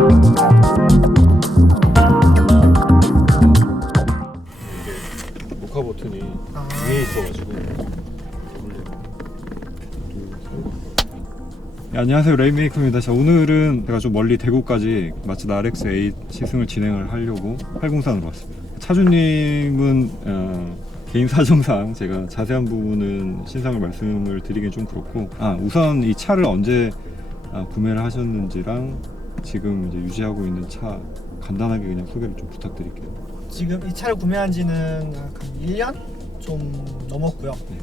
녹화 버튼이 위에 있어가지고. 네, 안녕하세요, 레인메이커입니다. 자, 오늘은 제가 좀 멀리 대구까지 마츠다 RX-8 시승을 진행을 하려고 팔공산으로 왔습니다. 차주님은 개인 사정상 제가 자세한 부분은 신상을 말씀을 드리긴 좀 그렇고, 우선 이 차를 언제 구매를 하셨는지랑 지금 이제 유지하고 있는 차 간단하게 그냥 소개를 좀 부탁드릴게요. 지금 이 차를 구매한 지는 한 1년 좀 넘었고요. 네.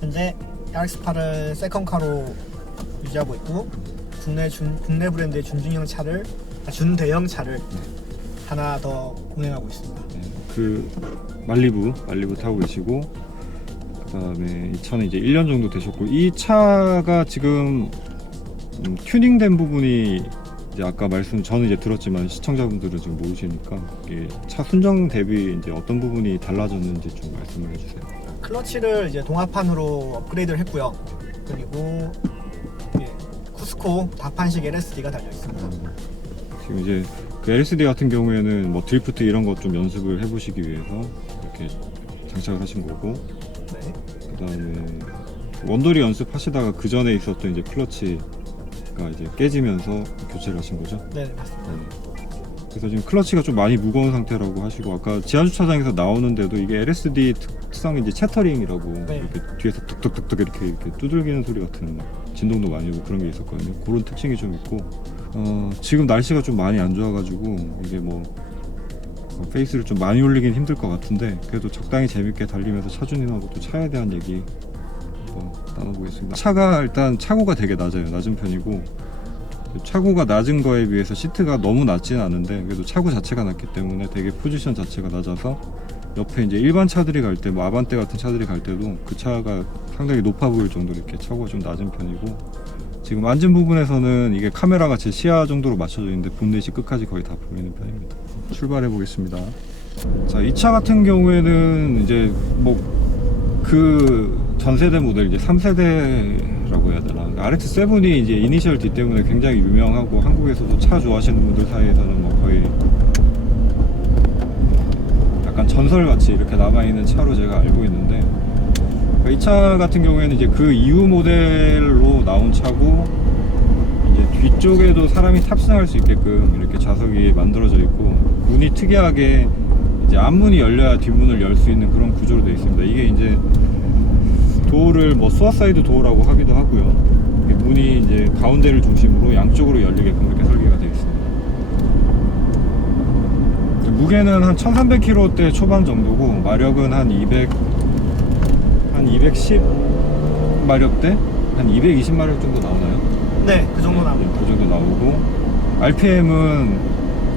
현재 RX8을 세컨카로 유지하고 있고, 국내 브랜드의 준대형 차를 하나 더 운행하고 있습니다. 네, 그 말리부 타고 계시고, 그다음에 이 차는 이제 1년 정도 되셨고, 이 차가 지금 튜닝된 부분이 이제 아까 저는 이제 들었지만 시청자분들은 지금 모르시니까 이게 차 순정 대비 이제 어떤 부분이 달라졌는지 좀 말씀을 해주세요. 클러치를 이제 동합판으로 업그레이드를 했고요. 그리고 쿠스코 다판식 LSD가 달려 있습니다. 지금 이제 그 LCD 같은 경우에는 뭐 드리프트 이런 것 좀 연습을 해보시기 위해서 이렇게 장착을 하신 거고, 네. 그다음에 원돌이 연습하시다가 그 전에 있었던 이제 클러치가 이제 깨지면서 교체를 하신 거죠? 네, 맞습니다. 네. 그래서 지금 클러치가 좀 많이 무거운 상태라고 하시고, 아까 지하주차장에서 나오는데도 이게 LSD 특성이 이제 채터링이라고, 네. 이렇게 뒤에서 뚝뚝뚝뚝 이렇게 두들기는 소리 같은 진동도 많이 오고 그런 게 있었거든요. 그런 특징이 좀 있고, 지금 날씨가 좀 많이 안 좋아가지고 이게 뭐 페이스를 좀 많이 올리긴 힘들 것 같은데, 그래도 적당히 재밌게 달리면서 차주님하고 또 차에 대한 얘기 한번 나눠보겠습니다. 차가 일단 차고가 되게 낮은 편이고, 차고가 낮은 거에 비해서 시트가 너무 낮지는 않은데, 그래도 차고 자체가 낮기 때문에 되게 포지션 자체가 낮아서 옆에 이제 일반 차들이 갈 때, 뭐 아반떼 같은 차들이 갈 때도 그 차가 상당히 높아 보일 정도로 이렇게 차고가 좀 낮은 편이고, 지금 앉은 부분에서는 이게 카메라가 제 시야 정도로 맞춰져 있는데 본넷이 끝까지 거의 다 보이는 편입니다. 출발해 보겠습니다. 자, 이 차 같은 경우에는 이제 뭐 그 전세대 모델 이제 3세대라고 해야 되나, RX-7이 이제 이니셜 D 때문에 굉장히 유명하고, 한국에서도 차 좋아하시는 분들 사이에서는 뭐 거의 약간 전설같이 이렇게 남아있는 차로 제가 알고 있는데, 이 차 같은 경우에는 이제 그 이후 모델로 나온 차고, 이제 뒤쪽에도 사람이 탑승할 수 있게끔 이렇게 좌석이 만들어져 있고, 문이 특이하게 이제 앞문이 열려야 뒷문을 열 수 있는 그런 구조로 되어 있습니다. 이게 이제 도어를 뭐 수아사이드 도어라고 하기도 하고요. 문이 이제 가운데를 중심으로 양쪽으로 열리게끔 이렇게 설계가 되어 있습니다. 무게는 한 1300kg대 초반 정도고, 마력은 한 210마력대? 한 220마력 정도 나오나요? 네, 그 정도 나옵니다. 그 정도 나오고, RPM은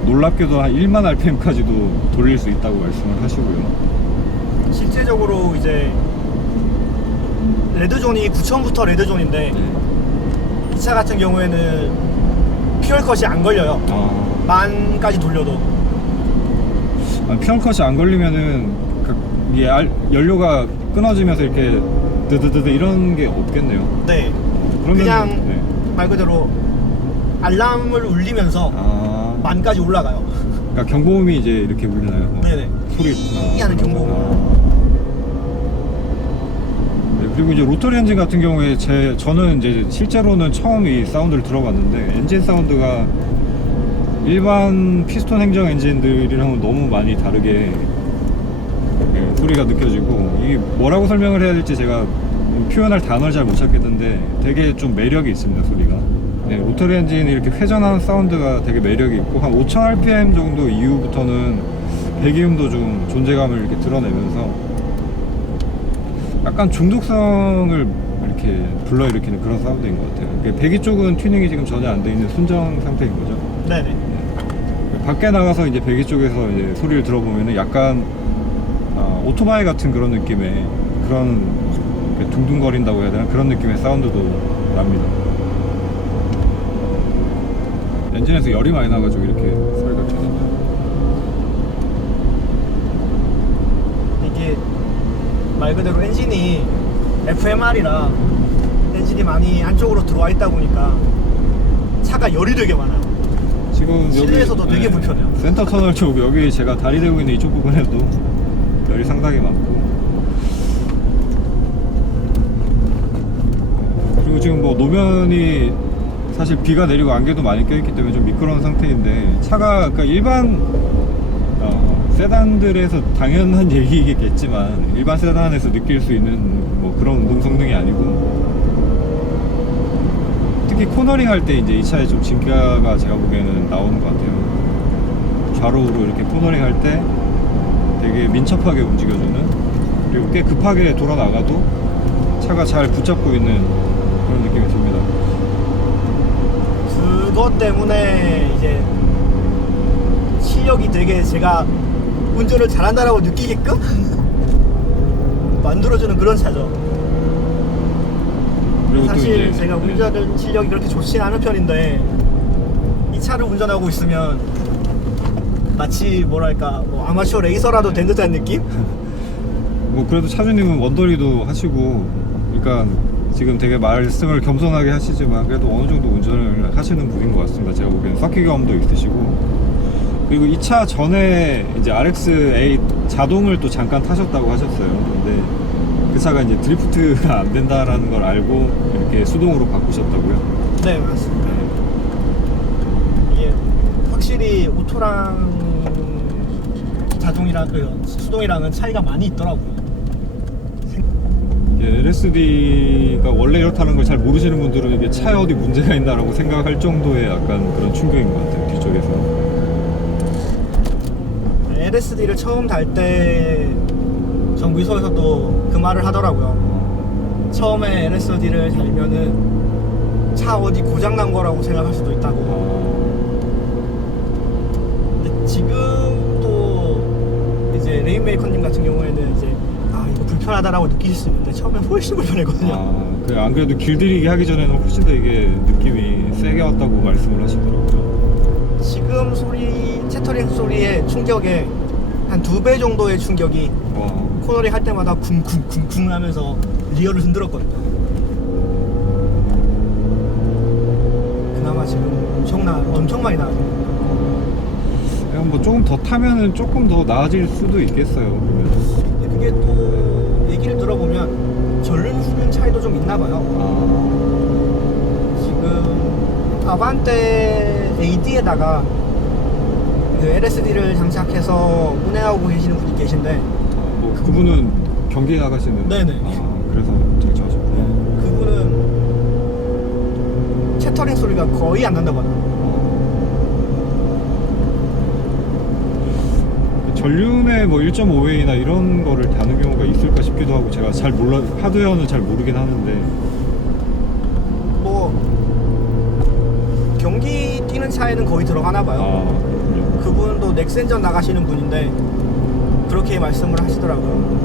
놀랍게도 한 1만 RPM까지도 돌릴 수 있다고 말씀을 하시고요. 실제적으로 이제 레드존이 9000부터 레드존인데, 네. 이 차 같은 경우에는 퓨얼컷이 안 걸려요. 만까지 돌려도. 퓨얼컷이 안 걸리면은 이게 연료가 끊어지면서 이렇게 드드드드 이런 게 없겠네요. 네. 그러면 그냥 네. 말 그대로 알람을 울리면서 만까지 올라가요. 그러니까 경보음이 이제 이렇게 울리나요? 네네. 소리 이 하는 경보음. 네, 그리고 이제 로터리 엔진 같은 경우에 저는 이제 실제로는 처음 이 사운드를 들어봤는데, 엔진 사운드가 일반 피스톤 행정 엔진들이랑은 너무 많이 다르게 소리가 느껴지고, 이게 뭐라고 설명을 해야 될지 제가 표현할 단어를 잘 못 찾겠는데 되게 좀 매력이 있습니다, 소리가. 네, 로터리 엔진이 이렇게 회전하는 사운드가 되게 매력이 있고, 한 5000rpm 정도 이후부터는 배기음도 좀 존재감을 이렇게 드러내면서 약간 중독성을 이렇게 불러일으키는 그런 사운드인 것 같아요. 배기 쪽은 튜닝이 지금 전혀 안 돼 있는 순정 상태인 거죠. 네네. 밖에 나가서 이제 배기 쪽에서 이제 소리를 들어보면은 약간 오토바이 같은 그런 느낌의, 그런 둥둥거린다고 해야 되나, 그런 느낌의 사운드도 납니다. 엔진에서 열이 많이 나가지고 이렇게 소리가 이렇게 나나요? 이게 말 그대로 엔진이 FMR이라 엔진이 많이 안쪽으로 들어와 있다 보니까 차가 열이 되게 많아요. 지금 실내에서도 여기, 되게 불편해요. 센터 터널 쪽 여기 제가 다리 대고 있는 이쪽 부분에도 열이 상당히 많고, 그리고 지금 뭐 노면이 사실 비가 내리고 안개도 많이 껴있기 때문에 좀 미끄러운 상태인데, 차가 그러니까 일반 세단들에서 당연한 얘기겠지만 일반 세단에서 느낄 수 있는 뭐 그런 운동 성능이 아니고, 특히 코너링 할 때 이제 이 차에 좀 진가가 제가 보기에는 나오는 것 같아요. 좌로우로 이렇게 코너링 할 때 되게 민첩하게 움직여주는, 그리고 꽤 급하게 돌아 나가도 차가 잘 붙잡고 있는 그런 느낌이 듭니다. 그것 때문에 이제 실력이 되게 제가 운전을 잘한다라고 느끼게끔 만들어주는 그런 차죠. 그리고 사실 또 이제 제가 운전 실력이 그렇게 좋진 않은 편인데 이 차를 운전하고 있으면 마치 뭐랄까 뭐 아마추어 레이서라도 된 듯한 느낌? 뭐 그래도 차주님은 원더리도 하시고, 그러니까 지금 되게 말씀을 겸손하게 하시지만 그래도 어느 정도 운전을 하시는 분인 것 같습니다. 제가 보기에는 서킷 경험도 있으시고, 그리고 이 차 전에 이제 RX-8 자동을 또 잠깐 타셨다고 하셨어요. 근데 그 차가 이제 드리프트가 안 된다라는 걸 알고 이렇게 수동으로 바꾸셨다고요? 네, 맞습니다. 이게 확실히 오토랑 자동이랑 그 수동이랑은 차이가 많이 있더라고요. LSD가 원래 이렇다는 걸 잘 모르시는 분들은 이게 차에 어디 문제가 있나라고 생각할 정도의 약간 그런 충격인 것 같아요, 뒤쪽에서. LSD를 처음 달 때 정비소에서도 그 말을 하더라고요. 처음에 LSD를 달면은 차 어디 고장난 거라고 생각할 수도 있다고. 근데 지금도 이제 레인메이커님 같은 경우에는 이제 이거 불편하다라고 느끼실 수 있는데 처음에 훨씬 불편했거든요. 안 그래도 길들이기 하기 전에는 훨씬 더 이게 느낌이 세게 왔다고 말씀을 하시더라고요. 지금 소리, 채터링 소리의 충격에 한 2배 정도의 충격이 코너링 할 때마다 쿵쿵쿵쿵 하면서 리어를 흔들었거든요. 그나마 지금 엄청 많이 나아요. 뭐 조금 더 타면은 조금 더 나아질 수도 있겠어요. 그러면. 근데 그게 또 얘기를 들어보면 전륜 후륜 차이도 좀 있나 봐요. 지금 아반떼 AD에다가 그 LSD를 장착해서 운행하고 계시는 분이 계신데, 뭐 그분은 경기에 나가시는. 네네. 그래서 장착하셨고. 그분은 채터링 소리가 거의 안 난다고 하더라고요. 전륜에 뭐 1.5A나 이런 거를 다는 경우가 있을까 싶기도 하고, 제가 잘 몰라, 하드웨어는 잘 모르긴 하는데. 뭐 경기 뛰는 차에는 거의 들어가나 봐요. 그렇군요. 그분도 넥센전 나가시는 분인데 그렇게 말씀을 하시더라고요.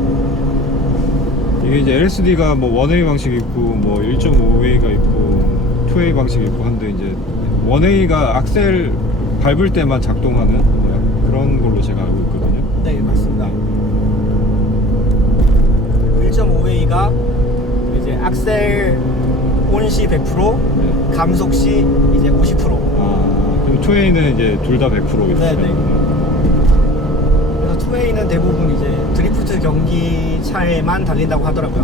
이게 이제 LSD가 뭐 1A 방식이 있고 뭐 1.5A가 있고 2A 방식이 있고 한데, 이제 1A가 악셀 밟을 때만 작동하는 뭐 그런 걸로 제가 알고 있거든요. 네, 맞습니다. 1.5A가 이제 악셀 온시 100%, 네. 감속 시 이제 50%. 그럼 2A는 이제 둘 다 100%겠어요. 네네. 그래서 2A는 대부분 이제 드리프트 경기 차에만 달린다고 하더라고요.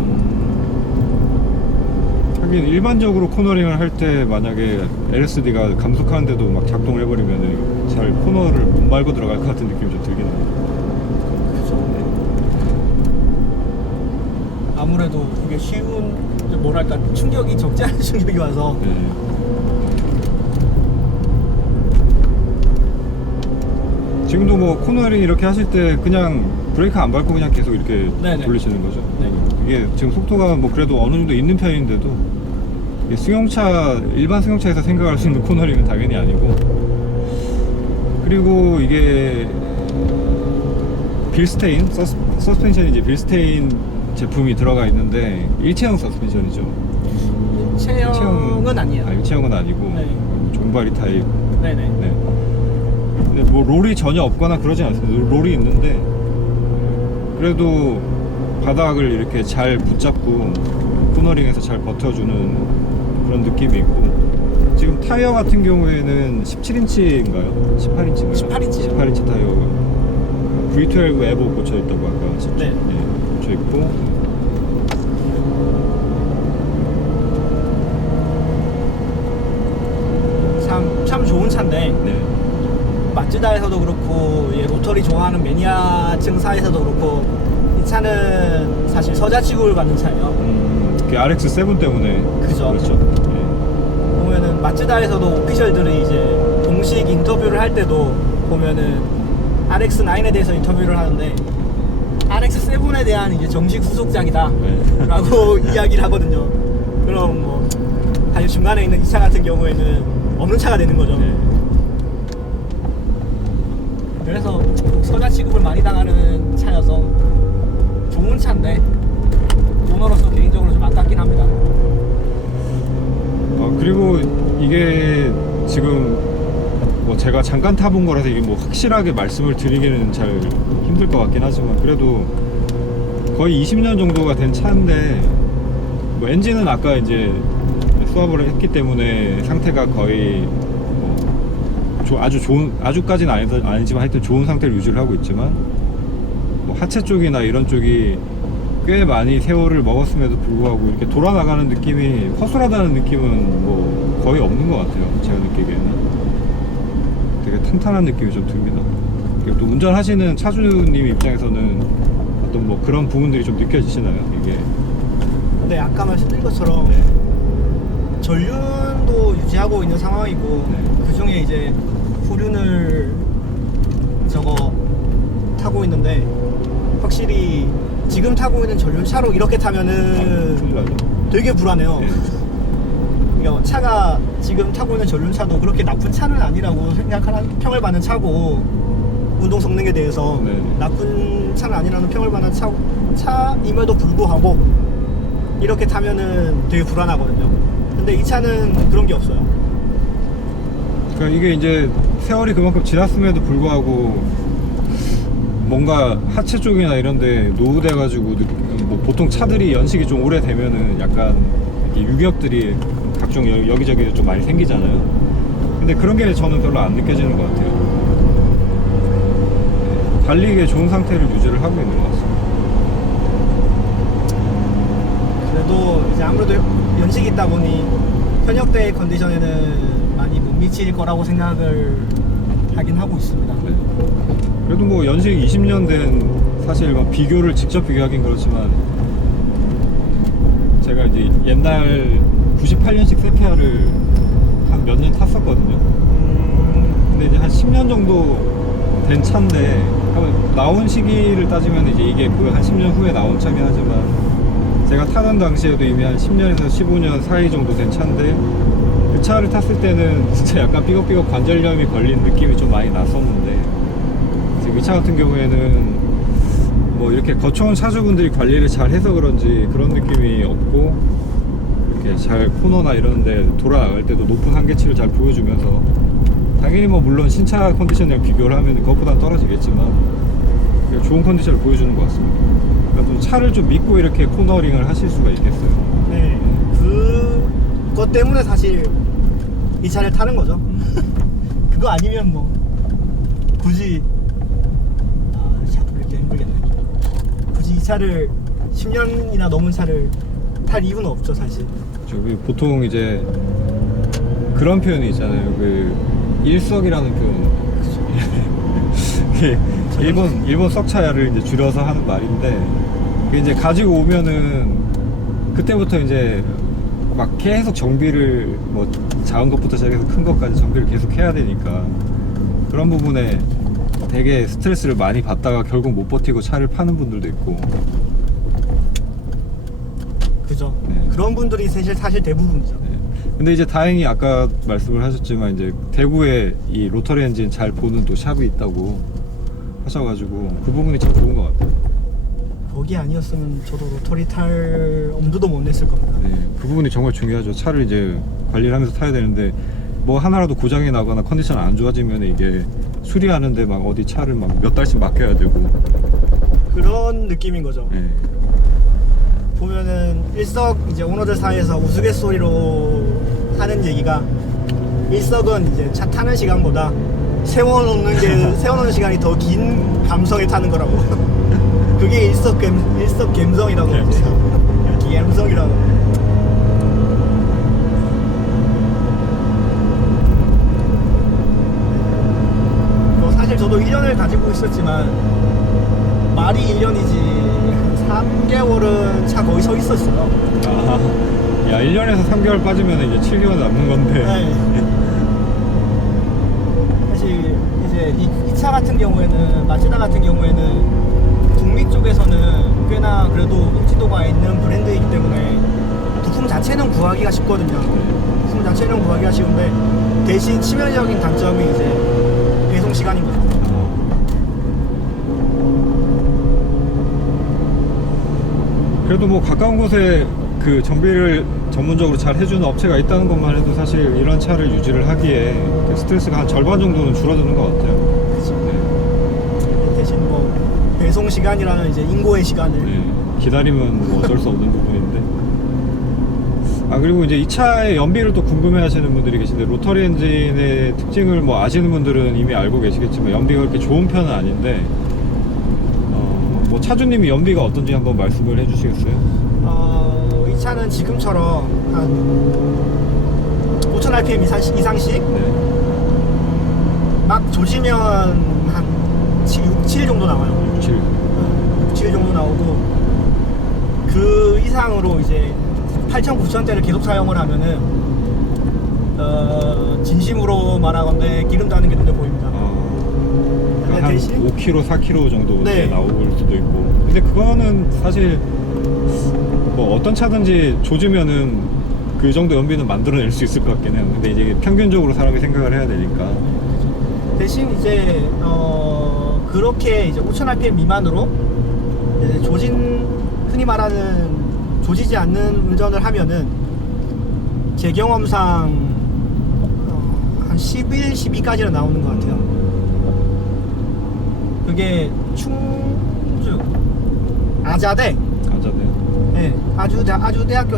하긴 일반적으로 코너링을 할 때 만약에 LSD가 감속하는데도 막 작동을 해버리면 잘 코너를 못 말고 들어갈 것 같은 느낌이 좀 들긴 해요. 그죠. 아무래도 그게 쉬운, 뭐랄까, 충격이 적지 않은 충격이 와서. 네. 지금도 뭐 코너링 이렇게 하실 때 그냥 브레이크 안 밟고 그냥 계속 이렇게 네네. 돌리시는 거죠? 네. 이게 지금 속도가 뭐 그래도 어느 정도 있는 편인데도, 이게 일반 승용차에서 생각할 수 있는 코너링은 당연히 아니고, 그리고 이게 빌스테인, 서스펜션이 이제 빌스테인 제품이 들어가 있는데 일체형 서스펜션이죠. 일체형은 아니에요. 일체형은 아니고 네. 종바리 타입. 네네. 네. 근데 뭐 롤이 전혀 없거나 그러진 않습니다. 롤이 있는데 그래도 바닥을 이렇게 잘 붙잡고 코너링에서 잘 버텨주는 그런 느낌이 있고, 지금 타이어 같은 경우에는 17인치인가요? 18인치인가요? 18인치. 18인치 타이어가 V12 에보 꽂혀 있다고 아까 하셨죠? 네. 꽂혀 있고 참 좋은 차인데 네. 마츠다에서도 그렇고 이 로터리 좋아하는 매니아층 사이에서도 그렇고 이 차는 사실 서자 취급을 받는 차예요. 그 RX7 때문에 그죠. 그렇죠. 네. 보면은 마츠다에서도 오피셜들이 이제 공식 인터뷰를 할 때도 보면은 RX9에 대해서 인터뷰를 하는데 RX7에 대한 이제 정식 후속작이다 네. 라고 이야기를 하거든요. 그럼 뭐 사실 중간에 있는 이 차 같은 경우에는 없는 차가 되는 거죠. 네. 그래서 서자 취급을 많이 당하는 차여서 좋은 차인데 오너로서 개인적으로 좀 아깝긴 합니다. 그리고 이게 지금 뭐 제가 잠깐 타본 거라서 이게 뭐 확실하게 말씀을 드리기는 잘 힘들 것 같긴 하지만 그래도 거의 20년 정도가 된 차인데 뭐 엔진은 아까 이제 수압을 했기 때문에 상태가 거의 뭐 아주 좋은, 아주까지는 아니지만 하여튼 좋은 상태를 유지를 하고 있지만 뭐 하체 쪽이나 이런 쪽이 꽤 많이 세월을 먹었음에도 불구하고 이렇게 돌아나가는 느낌이 허술하다는 느낌은 뭐 거의 없는 것 같아요. 제가 느끼기에는 되게 탄탄한 느낌이 좀 듭니다. 그리고 또 운전하시는 차주님 입장에서는 어떤 뭐 그런 부분들이 좀 느껴지시나요? 이게 근데 아까 말씀드린 것처럼 네. 전륜도 유지하고 있는 상황이고 네. 그 중에 이제 후륜을 저거 타고 있는데 확실히 지금 타고 있는 전륜차로 이렇게 타면은 큰일 나죠. 되게 불안해요. 네. 그러니까 차가 지금 타고 있는 전륜차도 그렇게 나쁜 차는 아니라고 생각하는 평을 받는 차고 운동 성능에 대해서 네. 나쁜 차는 아니라는 평을 받는 차임에도 불구하고 이렇게 타면은 되게 불안하거든요. 근데 이 차는 그런 게 없어요. 그러니까 이게 이제 세월이 그만큼 지났음에도 불구하고 뭔가 하체 쪽이나 이런데 노후돼가지고 뭐 보통 차들이 연식이 좀 오래되면은 약간 이렇게 유격들이 각종 여기저기 좀 많이 생기잖아요. 근데 그런 게 저는 별로 안 느껴지는 것 같아요. 네, 달리기에 좋은 상태를 유지를 하고 있는 것 같습니다. 그래도 이제 아무래도 연식이 있다 보니 현역대 컨디션에는 많이 못 미칠 거라고 생각을 하긴 하고 있습니다. 네. 그래도 뭐 연식 20년 된 사실 뭐 비교를 직접 비교하긴 그렇지만 제가 이제 옛날 98년식 세피아를 한 몇 년 탔었거든요. 근데 이제 한 10년 정도 된 차인데 나온 시기를 따지면 이제 이게 거의 한 10년 후에 나온 차긴 하지만 제가 타던 당시에도 이미 한 10년에서 15년 사이 정도 된 차인데 그 차를 탔을 때는 진짜 약간 삐걱삐걱 관절염이 걸린 느낌이 좀 많이 났었는데 지금 이 차 같은 경우에는 뭐 이렇게 거쳐온 차주분들이 관리를 잘 해서 그런지 그런 느낌이 없고 이렇게 잘 코너나 이런 데 돌아나갈 때도 높은 한계치를 잘 보여주면서 당연히 뭐 물론 신차 컨디션이랑 비교를 하면 그것보다는 떨어지겠지만 좋은 컨디션을 보여주는 것 같습니다. 그러니까 좀 차를 좀 믿고 이렇게 코너링을 하실 수가 있겠어요. 네, 그것 때문에 사실 이 차를 타는 거죠. 그거 아니면 뭐 굳이 자꾸 이렇게 힘들겠네. 굳이 이 차를 10년이나 넘은 차를 탈 이유는 없죠, 사실. 저기 보통 이제 그런 표현이 있잖아요. 그 일석이라는 표현. 일본 썩차를 이제 줄여서 하는 말인데 그 이제 가지고 오면은 그때부터 이제 막 계속 정비를 뭐 작은 것부터 시작해서 큰 것까지 정비를 계속 해야 되니까 그런 부분에 되게 스트레스를 많이 받다가 결국 못 버티고 차를 파는 분들도 있고. 그죠. 네. 그런 분들이 사실 대부분이죠. 네. 근데 이제 다행히 아까 말씀을 하셨지만 이제 대구에 이 로터리 엔진 잘 보는 또 샵이 있다고 하셔가지고 그 부분이 참 좋은 것 같아요. 거기 아니었으면 저도 로터리 탈 엄두도 못 냈을 겁니다. 네, 그 부분이 정말 중요하죠. 차를 이제 관리를 하면서 타야 되는데 뭐 하나라도 고장이 나거나 컨디션 안 좋아지면 이게 수리하는데 막 어디 차를 막 몇 달씩 맡겨야 되고 그런 느낌인 거죠. 네. 보면은 일석 이제 오너들 사이에서 우스갯소리로 하는 얘기가 일석은 이제 차 타는 시간보다 세워놓는 시간이 더 긴 감성에 타는 거라고. 그게 일석갬성이라고 하지. 감성이라고. 뭐 사실 저도 1년을 가지고 있었지만 말이 1년이지 한 3개월은 차 거의 서 있었어요. 아, 야 1년에서 3개월 빠지면 이제 7개월 남는 건데. 네. 사실 이제 이 차 같은 경우에는 마츠다 같은 경우에는 북미 쪽에서는 꽤나 그래도 인지도가 있는 브랜드이기 때문에 부품 자체는 구하기가 쉽거든요. 부품 자체는 구하기가 쉬운데 대신 치명적인 단점이 이제 배송 시간인 거죠. 그래도 뭐 가까운 곳에 그 정비를 전문적으로 잘 해주는 업체가 있다는 것만 해도 사실 이런 차를 유지를 하기에 스트레스가 한 절반 정도는 줄어드는 것 같아요. 그렇죠. 대신 뭐 배송 시간이라는 이제 인고의 시간을 네, 기다리면 뭐 어쩔 수 없는 부분인데. 아 그리고 이제 이 차의 연비를 또 궁금해하시는 분들이 계신데 로터리 엔진의 특징을 뭐 아시는 분들은 이미 알고 계시겠지만 연비가 그렇게 좋은 편은 아닌데 뭐 차주님이 연비가 어떤지 한번 말씀을 해주시겠어요? 이 차는 지금처럼 한 5,000rpm 이상씩 네. 막 조지면 한 6, 7 정도 나와요. 6, 7. 6, 7 정도 나오고 그 이상으로 이제 8,000, 9,000대를 계속 사용을 하면은 진심으로 말하건대 기름 다는 게 눈에 보입니다. 근데 한 대신 5kg, 4kg 정도 네. 나올 수도 있고. 근데 그거는 사실 뭐 어떤 차든지 조지면은 그 정도 연비는 만들어낼 수 있을 것 같긴 해요. 근데 이제 평균적으로 사람이 생각을 해야 되니까. 대신 이제 그렇게 이제 5,000rpm 미만으로 이제 흔히 말하는 조지지 않는 운전을 하면은 제 경험상 한 11, 12까지는 나오는 것 같아요. 그게 충주 아자대, 네, 아주대학교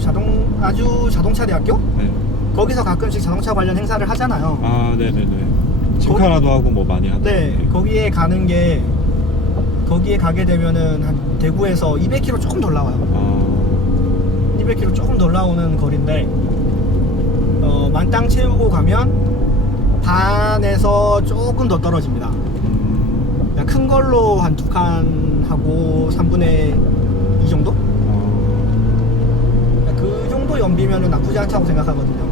자동차 대학교 네. 거기서 가끔씩 자동차 관련 행사를 하잖아요. 아, 네네네. 짐카라도 하고 뭐 많이 하죠. 네, 거기에 가게 되면은 한 대구에서 200km 조금 덜 나와요. 200km 조금 덜 나오는 거리인데 만땅 채우고 가면 반에서 조금 더 떨어집니다. 그냥 큰 걸로 한 2칸 하고 3분의 2 정도? 그 정도 연비면은 나쁘지 않다고 생각하거든요.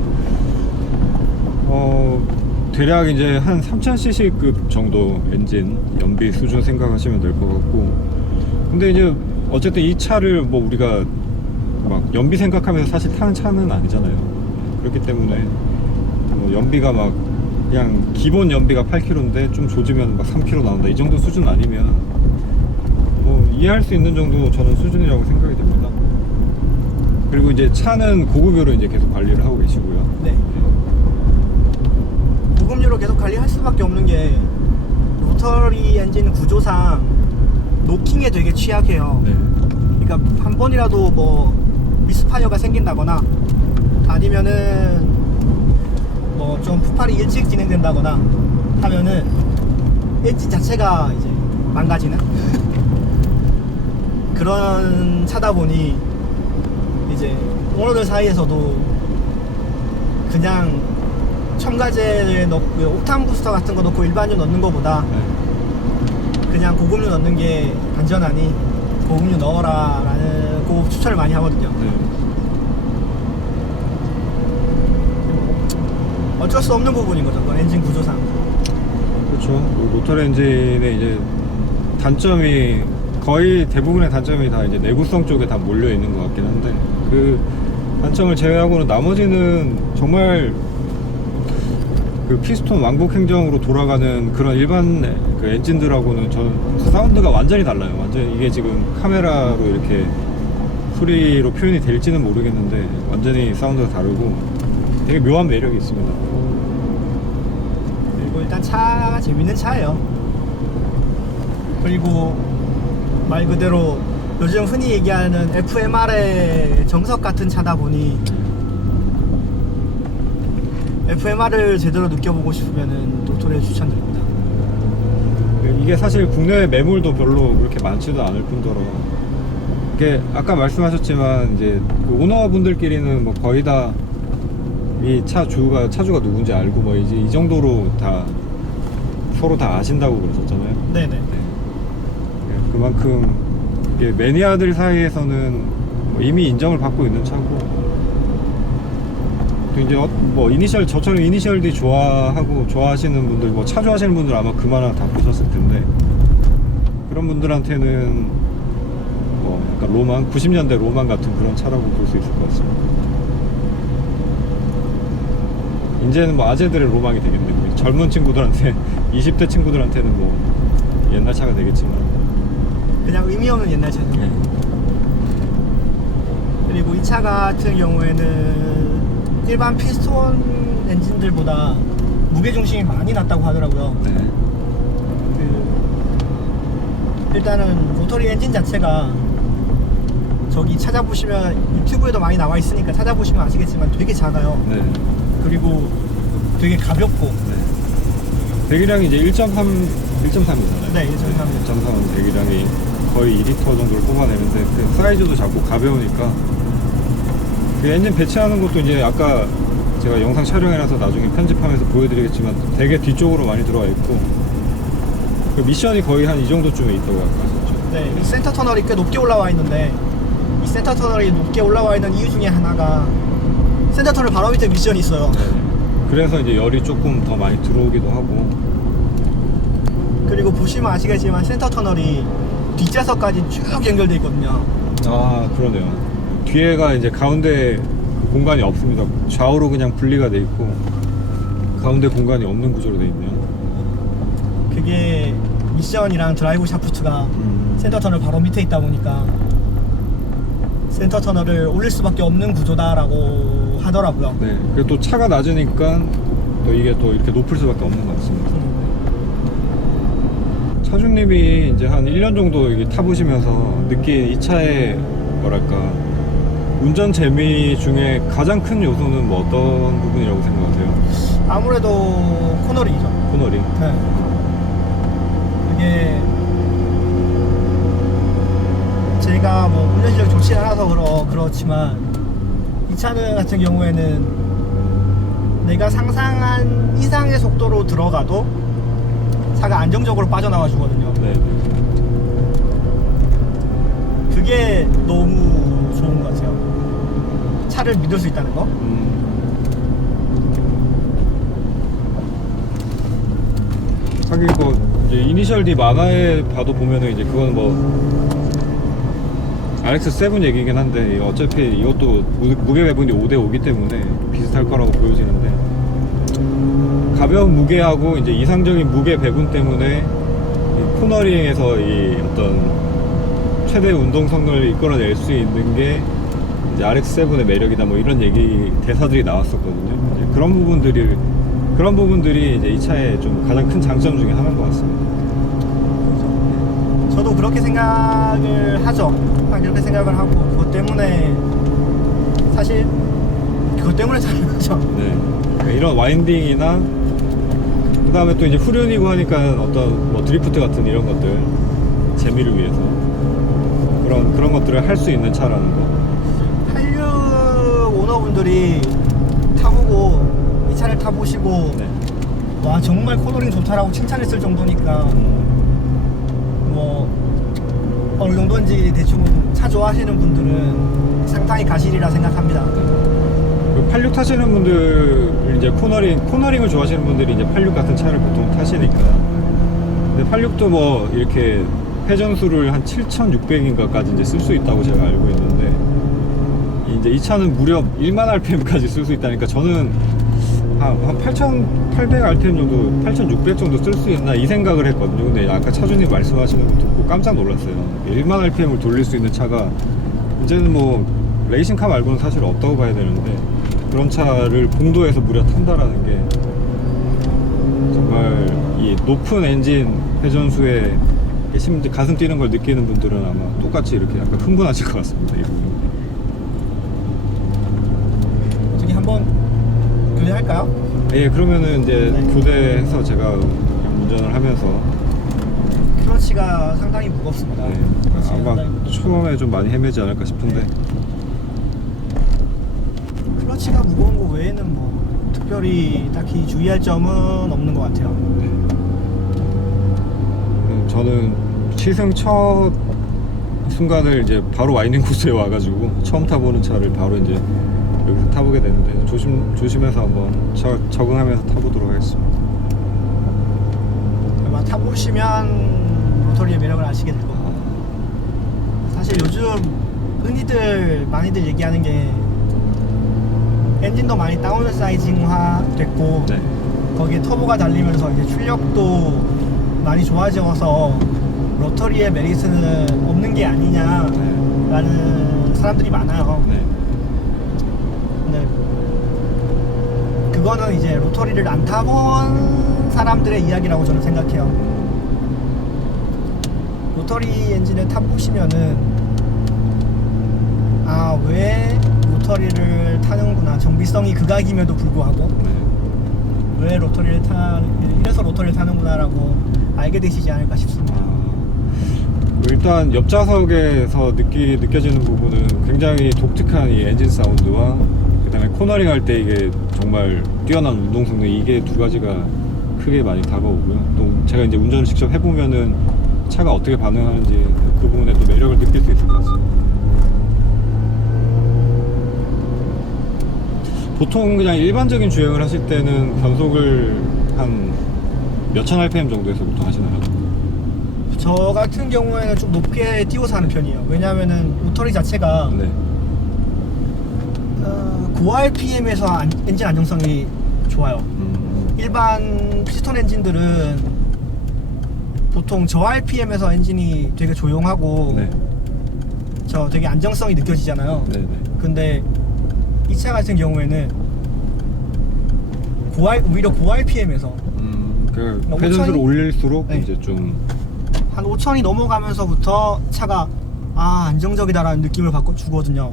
대략 이제 한 3000cc급 정도 엔진 연비 수준 생각하시면 될 것 같고, 근데 이제 어쨌든 이 차를 뭐 우리가 막 연비 생각하면서 사실 타는 차는 아니잖아요. 그렇기 때문에 뭐 연비가 막 그냥 기본 연비가 8km인데 좀 조지면 막 3km 나온다 이 정도 수준 아니면 뭐 이해할 수 있는 정도 저는 수준이라고 생각이 됩니다. 그리고 이제 차는 고급유로 이제 계속 관리를 하고 계시고요. 네. 고급유로 계속 관리할 수밖에 없는 게 로터리 엔진 구조상 노킹에 되게 취약해요. 네. 그러니까 한 번이라도 뭐 미스파이어가 생긴다거나 아니면은 뭐 좀 푸팔이 일찍 진행된다거나 하면은 엔진 자체가 이제 망가지는 그런 차다 보니 이제 오너들 사이에서도 그냥 첨가제를 넣고 옥탄 부스터 같은 거 넣고 일반유 넣는 거보다 그냥 고급유 넣는 게 안전하니 고급유 넣어라 라는 그 추천을 많이 하거든요. 네. 어쩔 수 없는 부분인 거죠. 그 엔진 구조상. 그렇죠. 로터리 엔진의 이제 단점이 거의 대부분의 단점이 다 이제 내구성 쪽에 다 몰려 있는 것 같긴 한데 그 단점을 제외하고는 나머지는 정말 그 피스톤 왕복 행정으로 돌아가는 그런 일반 그 엔진들하고는 저는 사운드가 완전히 달라요. 완전히 이게 지금 카메라로 이렇게 소리로 표현이 될지는 모르겠는데 완전히 사운드가 다르고 되게 묘한 매력이 있습니다. 그리고 일단 차가 재밌는 차예요. 그리고 말 그대로 요즘 흔히 얘기하는 FMR의 정석 같은 차다 보니 FMR을 제대로 느껴보고 싶으면은 노토를 추천드립니다. 이게 사실 국내 매물도 별로 그렇게 많지도 않을 뿐더러 이게 아까 말씀하셨지만 이제 그 오너분들끼리는 뭐 거의 다 이 차주가 누군지 알고 뭐 이제 이 정도로 다 서로 다 아신다고 그러셨잖아요. 네네. 네. 그만큼 이게 매니아들 사이에서는 뭐 이미 인정을 받고 있는 차고, 또 이제 뭐 저처럼 이니셜 D 좋아하시는 분들, 뭐 차 좋아하시는 분들 아마 그만한 다 보셨을 텐데, 그런 분들한테는 뭐 약간 로망, 90년대 로망 같은 그런 차라고 볼 수 있을 것 같습니다. 이제는 뭐 아재들의 로망이 되겠네요. 젊은 친구들한테 20대 친구들한테는 뭐 옛날 차가 되겠지만, 그냥 의미 없는 옛날 차죠. 네. 그리고 이 차 같은 경우에는 일반 피스톤 엔진들보다 무게중심이 많이 낮다고 하더라고요. 네. 일단은 로터리 엔진 자체가 저기 찾아보시면 유튜브에도 많이 나와 있으니까 찾아보시면 아시겠지만 되게 작아요. 네. 그리고 되게 가볍고. 네. 배기량이 이제 1.3이잖아요. 네, 1.3 배기량이 거의 2리터 정도를 뽑아내는데 그 사이즈도 작고 가벼우니까 그 엔진 배치하는 것도 이제 아까 제가 영상 촬영해놔서 나중에 편집하면서 보여드리겠지만 되게 뒤쪽으로 많이 들어와 있고, 그 미션이 거의 한 이 정도쯤에 있다고 아까 하셨죠. 네, 이 센터 터널이 꽤 높게 올라와 있는데, 이 센터 터널이 높게 올라와 있는 이유 중에 하나가 센터 터널 바로 밑에 미션이 있어요. 네. 그래서 이제 열이 조금 더 많이 들어오기도 하고. 그리고 보시면 아시겠지만 센터 터널이 뒷좌석까지 쭉 연결되어 있거든요. 아, 그러네요. 뒤에가 이제 가운데 공간이 없습니다. 좌우로 그냥 분리가 돼 있고 가운데 공간이 없는 구조로 돼 있네요. 그게 미션이랑 드라이브 샤프트가 센터 터널 바로 밑에 있다 보니까 센터 터널을 올릴 수밖에 없는 구조다라고 하더라고요. 네. 그리고 또 차가 낮으니까 또 이게 또 이렇게 높을 수밖에 없는 것 같습니다. 차주님이 이제 한 1년 정도 이게 타보시면서 느낀 이 차의 뭐랄까 운전 재미 중에 가장 큰 요소는 뭐 어떤 부분이라고 생각하세요? 아무래도 코너링이죠. 코너링. 네. 이게 제가 뭐 운전 실력이 좋지 않아서 그렇지만 이 차는 같은 경우에는 내가 상상한 이상의 속도로 들어가도 차가 안정적으로 빠져나와 주거든요. 네. 그게 너무 좋은 것 같아요. 차를 믿을 수 있다는 거. 하긴 뭐 이제 이니셜 D 만화에 봐도 보면은 이제 그건 뭐 RX7 얘기긴 한데 어차피 이것도 무게 배분이 5대5기 때문에 비슷할 거라고 보여지는데, 가벼운 무게하고 이제 이상적인 무게 배분 때문에 이 코너링에서 이 어떤 최대 운동 성능을 이끌어낼 수 있는 게 이제 RX7의 매력이다 뭐 이런 대사들이 나왔었거든요. 이제 그런 부분들이 이제 이 차의 좀 가장 큰 장점 중에 하나인 것 같습니다. 저도 그렇게 생각을 하죠. 그렇게 생각을 하고 그것 때문에 사실 그것 때문에 잘 하죠. 네. 그러니까 이런 와인딩이나 그 다음에 또 이제 후륜이고 하니까 어떤 뭐 드리프트 같은 이런 것들 재미를 위해서 그런 것들을 할 수 있는 차라는 거. 86 오너분들이 타보고 이 차를 타보시고 네. 와 정말 코너링 좋다라고 칭찬했을 정도니까 뭐 어느 정도인지 대충 차 좋아하시는 분들은 상당히 가실이라 생각합니다. 86 타시는 분들 이제 코너링을 좋아하시는 분들이 이제 86 같은 차를 보통 타시니까. 근데 86도 뭐 이렇게 회전수를 한 7,600인가까지 이제 쓸 수 있다고 제가 알고 있는데, 이제 이 차는 무려 1만 RPM까지 쓸 수 있다니까 저는 한 8,800 RPM 정도, 8,600 정도 쓸 수 있나 이 생각을 했거든요. 근데 아까 차주님 말씀하시는 거 듣고 깜짝 놀랐어요. 1만 RPM을 돌릴 수 있는 차가 이제는 뭐 레이싱카 말고는 사실 없다고 봐야 되는데, 그런 차를 공도에서 무려 탄다라는 게 정말 이 높은 엔진 회전수에 심지어 가슴 뛰는 걸 느끼는 분들은 아마 똑같이 이렇게 약간 흥분하실 것 같습니다. 이 부분이. 저기 한번 교대할까요? 예, 그러면은 이제 네. 교대해서 제가 운전을 하면서 클러치가 상당히 무겁습니다. 네, 클러치가 아마 상당히 무겁고. 처음에 좀 많이 헤매지 않을까 싶은데 클러치가 무거운 거 외에는 뭐 특별히 딱히 주의할 점은 없는 것 같아요. 저는 시승 첫 순간을 이제 바로 와이닝 코스에 와가지고 처음 타보는 차를 바로 이제 여기서 타보게 됐는데 조심해서 한번 적응하면서 타보도록 하겠습니다. 아마 타보시면 로터리의 매력을 아시게 될 겁니다. 사실 요즘 흔히들 많이들 얘기하는 게 엔진도 많이 다운 사이징화 됐고 네. 거기에 터보가 달리면서 이제 출력도 많이 좋아져서 로터리의 메리트는 없는 게 아니냐라는 사람들이 많아요. 네. 근데 그거는 이제 로터리를 안 타본 사람들의 이야기라고 저는 생각해요. 로터리 엔진을 타보시면은 아, 왜 로터리를 타는구나, 정비성이 극악임에도 불구하고 네. 왜 로터리를 이래서 로터리를 타는구나라고 알게 되시지 않을까 싶습니다. 일단 옆좌석에서 느껴지는 부분은 굉장히 독특한 이 엔진 사운드와 그 다음에 코너링 할 때 이게 정말 뛰어난 운동 성능, 이게 두 가지가 크게 많이 다가오고요. 또 제가 이제 운전을 직접 해보면은 차가 어떻게 반응하는지 그 부분에 또 매력을 느낄 수 있을 것 같습니다. 보통 그냥 일반적인 주행을 하실 때는 변속을 한 몇천 RPM 정도에서 보통 하시나요? 저 같은 경우에는 좀 높게 띄워서 하는 편이에요. 왜냐하면은 로터리 자체가 네. 고RPM에서 엔진 안정성이 좋아요. 일반 피스톤 엔진들은 보통 저RPM에서 엔진이 되게 조용하고 네. 저 되게 안정성이 느껴지잖아요. 네네. 근데 이 차 같은 경우에는 오히려 고RPM에서 그 뭐 회전수를 5,000이 올릴수록 네. 이제 좀 한 5,000이 넘어가면서부터 차가 안정적이다라는 느낌을 주거든요.